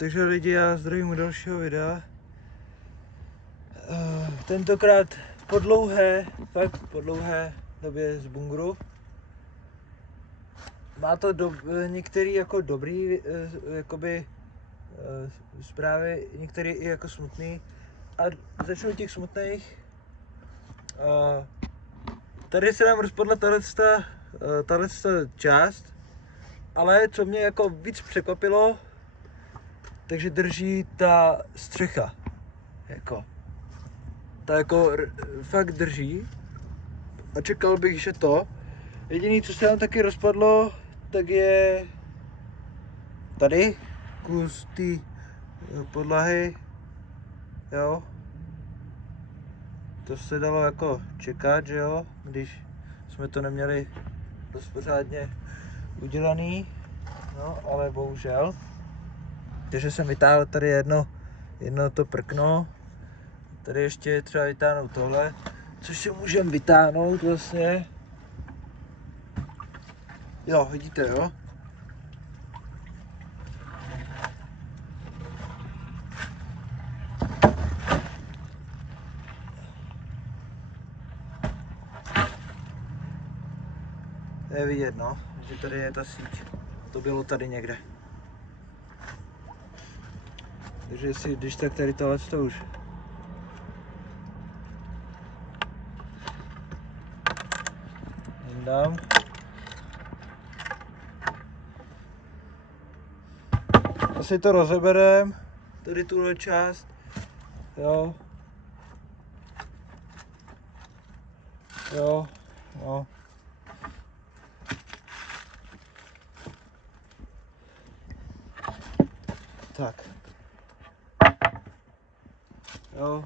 Takže lidi, já zdravím u dalšího videa. Tentokrát po dlouhé době z bungru. Má to některý jako dobrý jakoby zprávy, některý i jako smutný. A začnu těch smutných. Tady se nám rozpadla tahle část, ale co mě jako víc překvapilo, takže drží ta střecha, ta jako fakt drží a čekal bych, že to. Jediný, co se nám taky rozpadlo, tak je tady kus té podlahy, jo. To se dalo jako čekat, že jo, když jsme to neměli dost pořádně udělaný, no ale bohužel. Takže jsem vytáhl tady jedno to prkno, tady ještě je třeba vytáhnout tohle, což si můžeme vytáhnout vlastně. Jo, vidíte, jo? To je vidět, no, že tady je ta síť. To bylo tady někde. Takže si, když tak tady tohle to už. Dám. Asi to rozeberem, tady tuhle část, jo. Jo, no. Tak. Jo.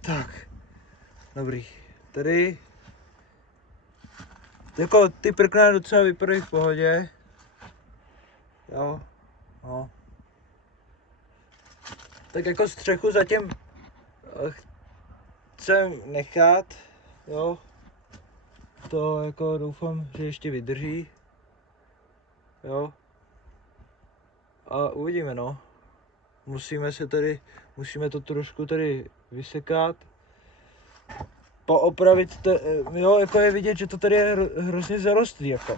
Tak. Dobrý. Tady jako ty prkna docela vypadají v pohodě. Jo. No. Tak jako střechu zatím chcem nechat, jo. To jako doufám, že ještě vydrží. Jo. A uvidíme, no. Musíme to trošku tady vysekat. Poopravit to, jo, jako je vidět, že to tady je hrozně zarostlý, jako.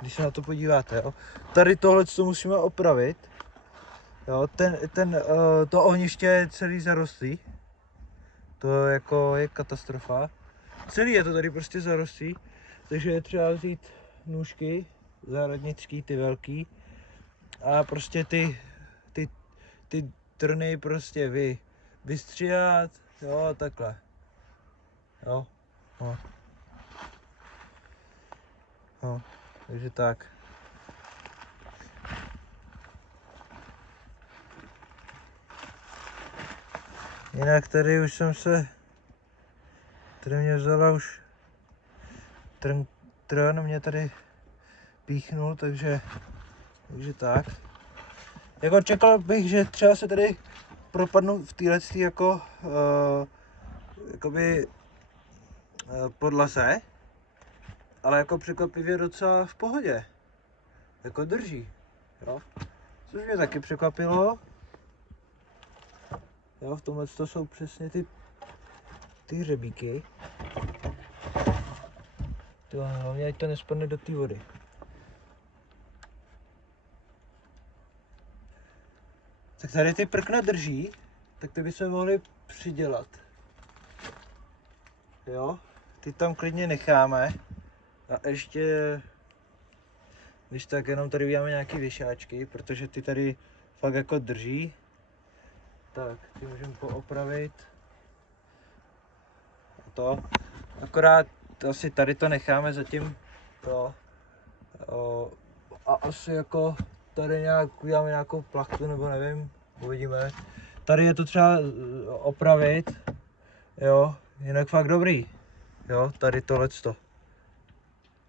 Když se na to podíváte, jo. Tady tohle to musíme opravit. Jo, to ohniště je celý zarostlý. To jako je katastrofa. Celý je to tady prostě zarostlý. Takže je třeba vzít nůžky zahradnický, ty velký. A prostě ty trny prostě vystříhat, jo, takhle. Jo, no. No, takže tak. Jinak tady už tady mě vzala už trn mě tady píchnul, takže tak. Jako čekal bych, že třeba se tady propadnu v této jako jakoby podlaze, ale jako překvapivě docela v pohodě. Jako drží, jo. Což mě taky překvapilo. Jo, v tomhle to jsou přesně ty hřebíky. Hlavně ať to nespadne do té vody. Tak tady ty prkna drží, tak ty bychom mohli přidělat. Jo, ty tam klidně necháme. A ještě, když tak jenom tady uděláme nějaké věšáčky, protože ty tady fakt jako drží. Tak, ty můžeme poopravit. A to. Akorát asi tady to necháme zatím. Jo. A asi jako tady uděláme nějakou plachtu, nebo nevím, uvidíme. Tady je to třeba opravit, jo, jinak fakt dobrý, jo, tady tohleto.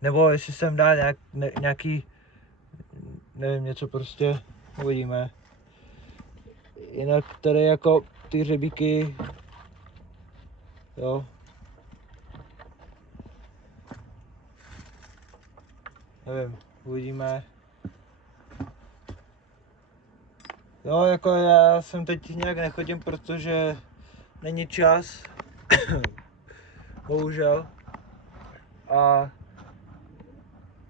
Nebo jestli sem dá nějaký, nevím, něco prostě, uvidíme. Jinak tady jako ty hřebíky Jo. Nevím, uvidíme. Jo, jako já jsem teď nějak nechodím, protože není čas. Bohužel. A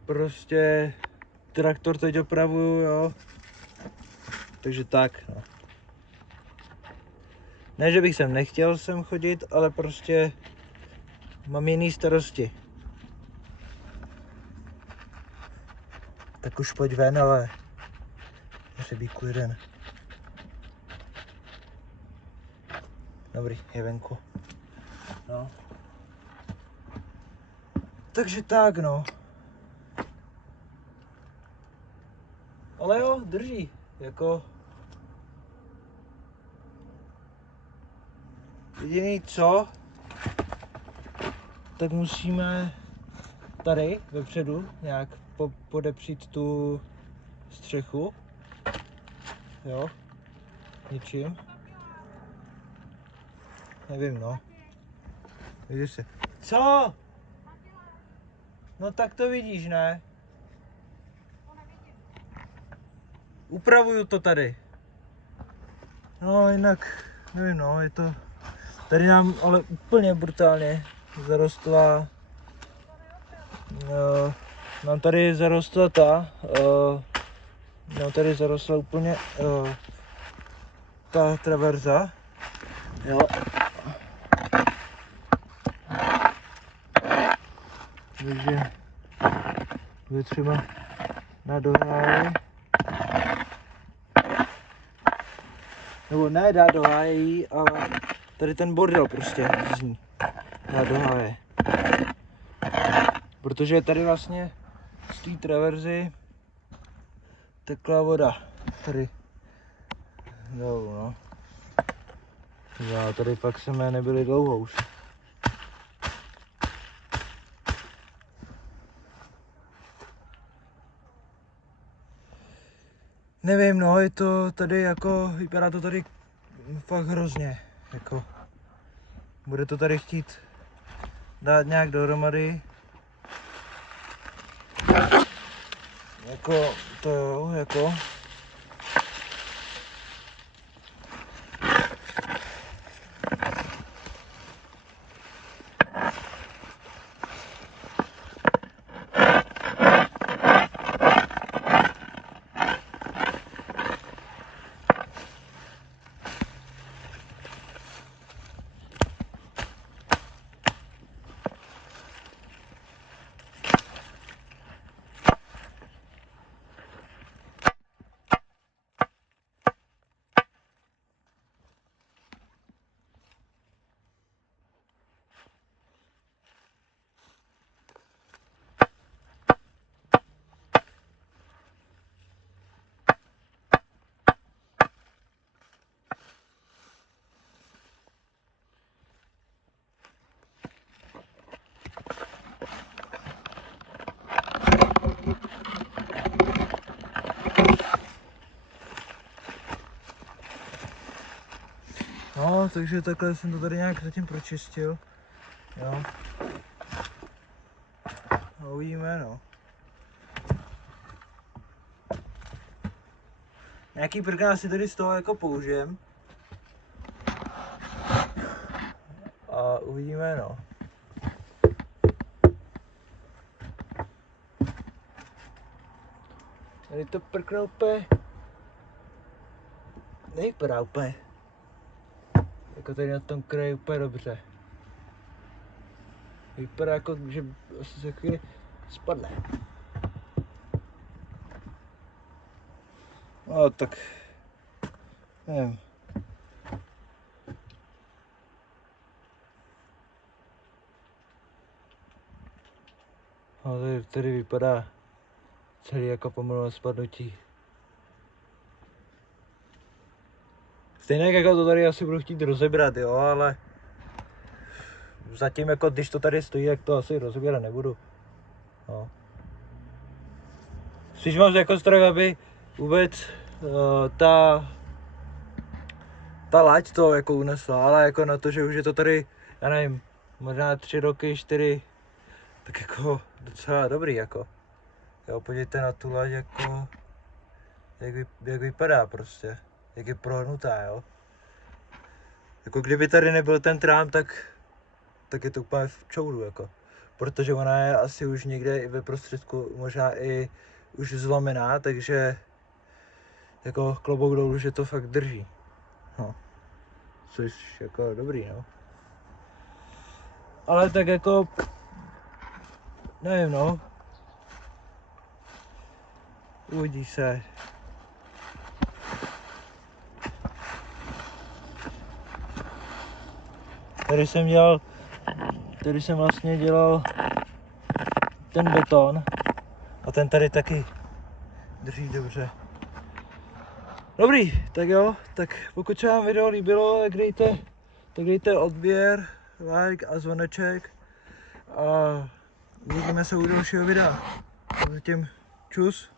prostě traktor teď opravuju, jo. Takže tak, no. Ne, že bych sem nechtěl sem chodit, ale prostě mám jiný starosti. Tak už pojď ven, ale hřebíku jeden. Dobrý, je venku. No. Takže tak, no. Ale jo, drží. Jako... Jediný co, tak musíme tady vepředu nějak podepřít tu střechu. Jo, ničím. Nevím, no. Vidíš se. Co? No tak to vidíš, ne? Upravuju to tady. No jinak, nevím, no, je to... Tady nám ale úplně brutálně zarostla... Nám tady zarostla nám tady zarostla úplně ta traverza. Jo. Takže bude třeba na doháji. Nebo ne dát do háje, ale tady ten bordel prostě zní. Dát do háje. Protože tady vlastně z té traverzy tekla voda. Tady. No. Já tady fakt jsme nebyli dlouho už. Nevím, no, je to tady jako, vypadá to tady fakt hrozně, jako, bude to tady chtít dát nějak dohromady, jako, to jo, jako. No, takže takhle jsem to tady nějak zatím pročistil, jo. No, uvidíme, no. Nějaký prkna si tady z toho jako použijem. A uvidíme, no. Tady to prkno úplně nevypadá úplně. Jako tady na tom kraji úplně dobře. Vypadá jako, že asi za chvíli spadne. No tak, nevím. No tady vypadá celý jako pomalu na spadnutí. Stejně jako to tady asi budu chtít rozebrat, jo, ale zatím jako když to tady stojí, jak to asi rozebírat nebudu. No. Spíš mám jako strach, aby vůbec ta ta laď to jako unesla, ale jako na to, že už je to tady, já nevím, možná 3 roky, 4, tak jako docela dobrý jako. Jo, podívejte na tu laď jako, jak vypadá prostě, jak je prohnutá, jo. Jako kdyby tady nebyl ten trám, tak je to úplně v čoudu jako. Protože ona je asi už někde i ve prostředku, možná i už zlomená, takže jako klobouk dolů, že to fakt drží. No. Což jako dobrý, no. Ale tak jako, nevím, no. Uvidí se. Tady jsem vlastně dělal ten beton a ten tady taky drží dobře. Dobrý, tak jo, tak pokud se vám video líbilo, tak dejte odběr, like a zvoneček a uvidíme se u dalšího videa. Zatím čus.